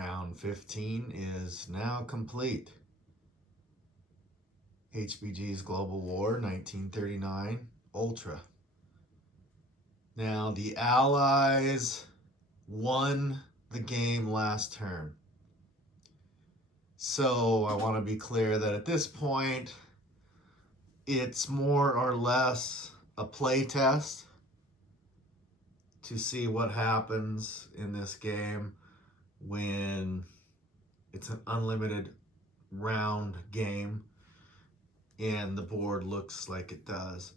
Round 15 is now complete. HBG's Global War, 1939, Ultra. Now, the Allies won the game last turn. So, I want to be clear that at this point, it's more or less a play test to see what happens in this game when it's an unlimited round game and the board looks like it does.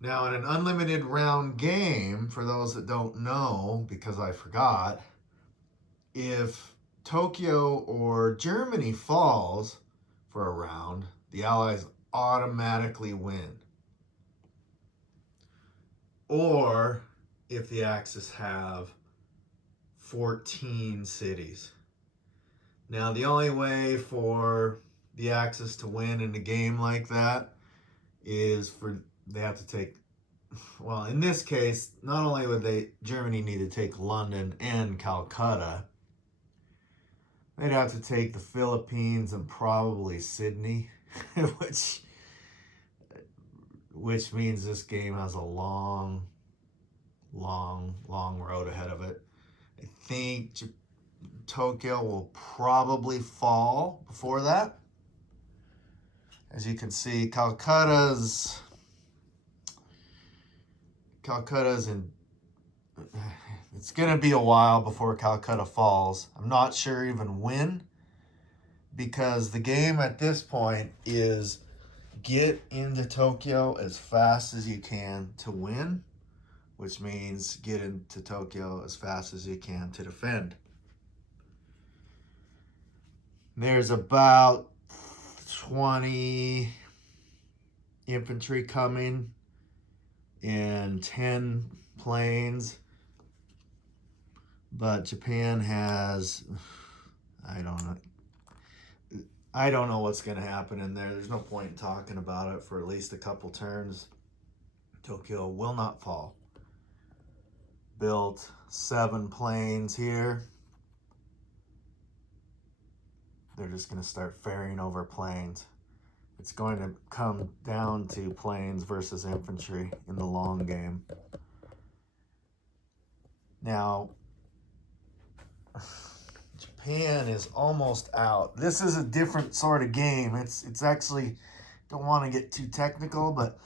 Now, in an unlimited round game, for those that don't know, because I forgot, if Tokyo or Germany falls for a round, the Allies automatically win. Or if the Axis have 14 cities. Now, the only way for the Axis to win in a game like that is they have to take, well, in this case, not only would Germany need to take London and Calcutta, they'd have to take the Philippines and probably Sydney, which means this game has a long road ahead of it. I think Tokyo will probably fall before that. As you can see, Calcutta's in. It's going to be a while before Calcutta falls. I'm not sure even when, because the game at this point is get into Tokyo as fast as you can to win, which means get into Tokyo as fast as you can to defend. There's about 20 infantry coming and 10 planes, but Japan has, I don't know what's going to happen in there. There's no point in talking about it for at least a couple turns. Tokyo will not fall. Built 7 planes here. They're just going to start ferrying over planes. It's going to come down to planes versus infantry in the long game. Now, Japan is almost out. This is a different sort of game. It's actually, don't want to get too technical, but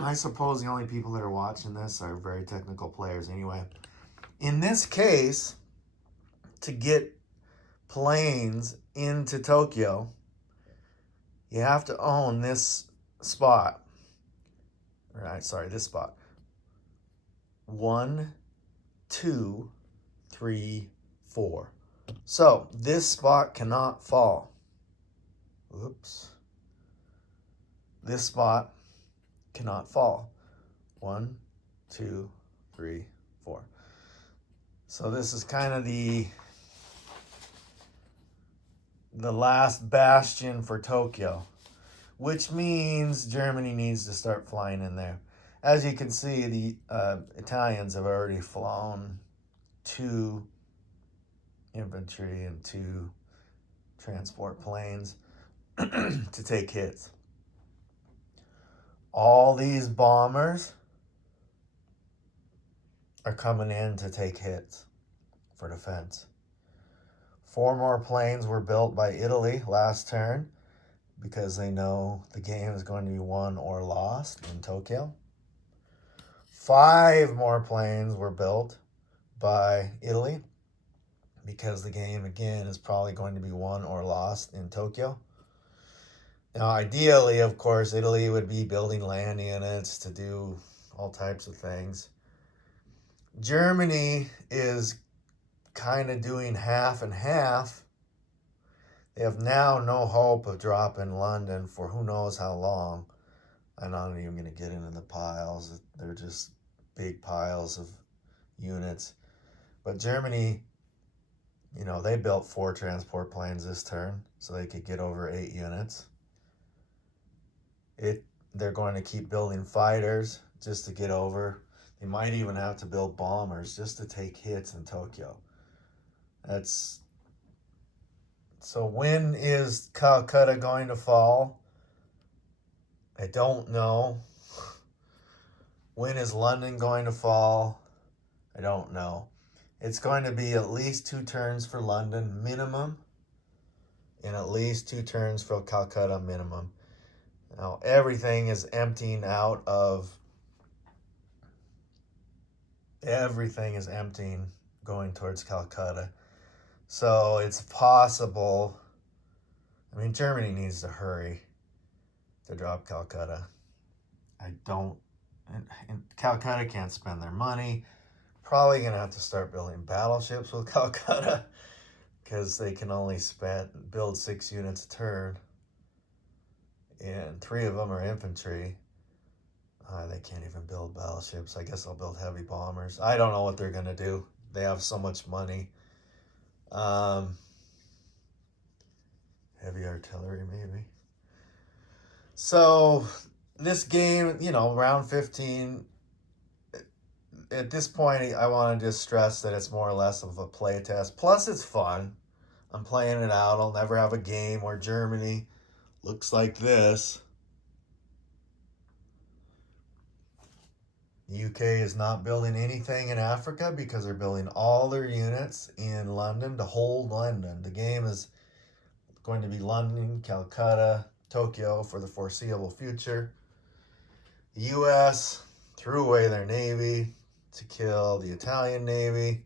I suppose the only people that are watching this are very technical players anyway. In this case, to get planes into Tokyo, you have to own this spot. This spot. 1, 2, 3, 4. So this spot cannot fall. Oops. This spot cannot fall. 1, 2, 3, 4. So this is kind of the last bastion for Tokyo, which means Germany needs to start flying in there. As you can see, the Italians have already flown 2 infantry and 2 transport planes to take hits. All these bombers are coming in to take hits for defense. 4 more planes were built by Italy last turn because they know the game is going to be won or lost in Tokyo. 5 more planes were built by Italy because the game, again, is probably going to be won or lost in Tokyo. Now, ideally, of course, Italy would be building land units to do all types of things. Germany is kind of doing half and half. They have now no hope of dropping London for who knows how long. I'm not even going to get into the piles. They're just big piles of units. But Germany, they built 4 transport planes this turn so they could get over 8 units. They're going to keep building fighters just to get over. They might even have to build bombers just to take hits in Tokyo. That's so when is Calcutta going to fall? I don't know. When is London going to fall? I don't know. It's going to be at least 2 turns for London minimum, and at least 2 turns for Calcutta minimum. Now everything is emptying going towards Calcutta. So it's possible. I mean, Germany needs to hurry to drop Calcutta. And Calcutta can't spend their money. Probably going to have to start building battleships with Calcutta because they can only build 6 units a turn. And 3 of them are infantry. They can't even build battleships. I guess they'll build heavy bombers. I don't know what they're going to do. They have so much money. Heavy artillery, maybe. So this game, round 15, at this point, I want to just stress that it's more or less of a play test. Plus, it's fun. I'm playing it out. I'll never have a game where Germany looks like this. The UK is not building anything in Africa because they're building all their units in London to hold London. The game is going to be London, Calcutta, Tokyo for the foreseeable future. The US threw away their navy to kill the Italian navy.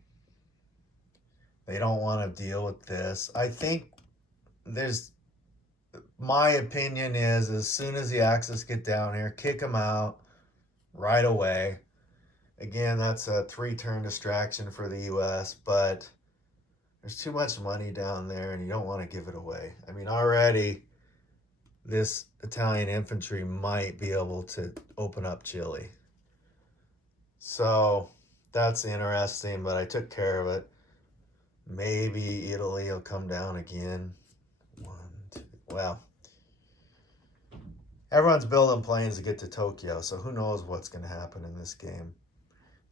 They don't want to deal with this. I think my opinion is as soon as the Axis get down here, kick them out right away. Again, that's a 3-turn distraction for the US, but there's too much money down there and you don't want to give it away. I mean, already this Italian infantry might be able to open up Chile. So that's interesting, but I took care of it. Maybe Italy will come down again. 1, 2. Well, everyone's building planes to get to Tokyo, so who knows what's going to happen in this game.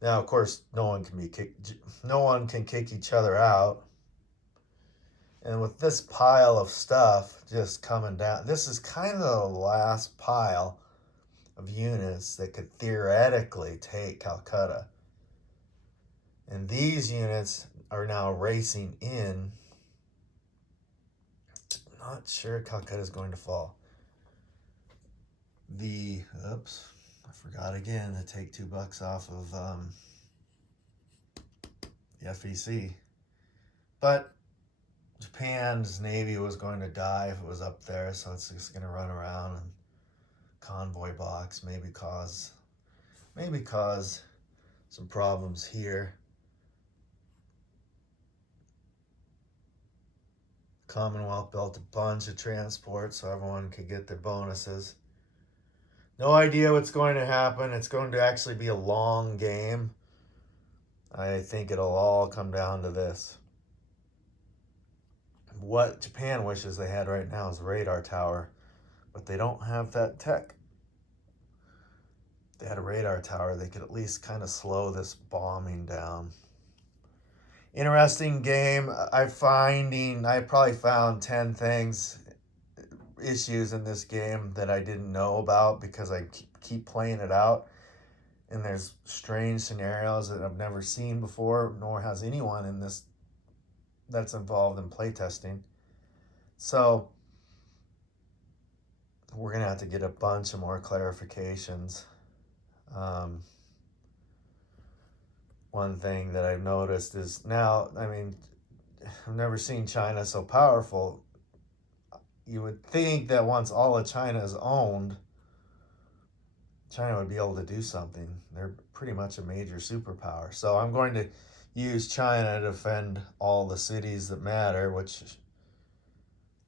Now, of course, no one can kick each other out. And with this pile of stuff just coming down, this is kind of the last pile of units that could theoretically take Calcutta. And these units are now racing in. Not sure Calcutta is going to fall. I forgot again to take $2 off of the FEC. But Japan's navy was going to die if it was up there, so it's just going to run around and convoy box, maybe cause some problems here. Commonwealth built a bunch of transport so everyone could get their bonuses. No idea what's going to happen. It's going to actually be a long game. I think it'll all come down to this. What Japan wishes they had right now is a radar tower, but they don't have that tech. If they had a radar tower, they could at least kind of slow this bombing down. Interesting game. I probably found 10 issues in this game that I didn't know about because I keep playing it out. And there's strange scenarios that I've never seen before, nor has anyone in this that's involved in playtesting. So we're going to have to get a bunch of more clarifications. One thing that I've noticed is now, I've never seen China so powerful. You would think that once all of China is owned, China would be able to do something. They're pretty much a major superpower. So I'm going to use China to defend all the cities that matter, which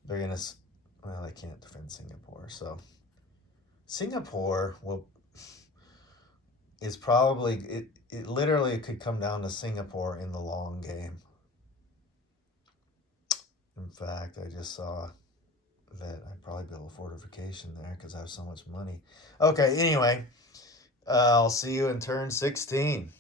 they can't defend Singapore. So Singapore is probably, it literally could come down to Singapore in the long game. In fact, I just saw that I'd probably build a fortification there because I have so much money. Okay, anyway, I'll see you in turn 16.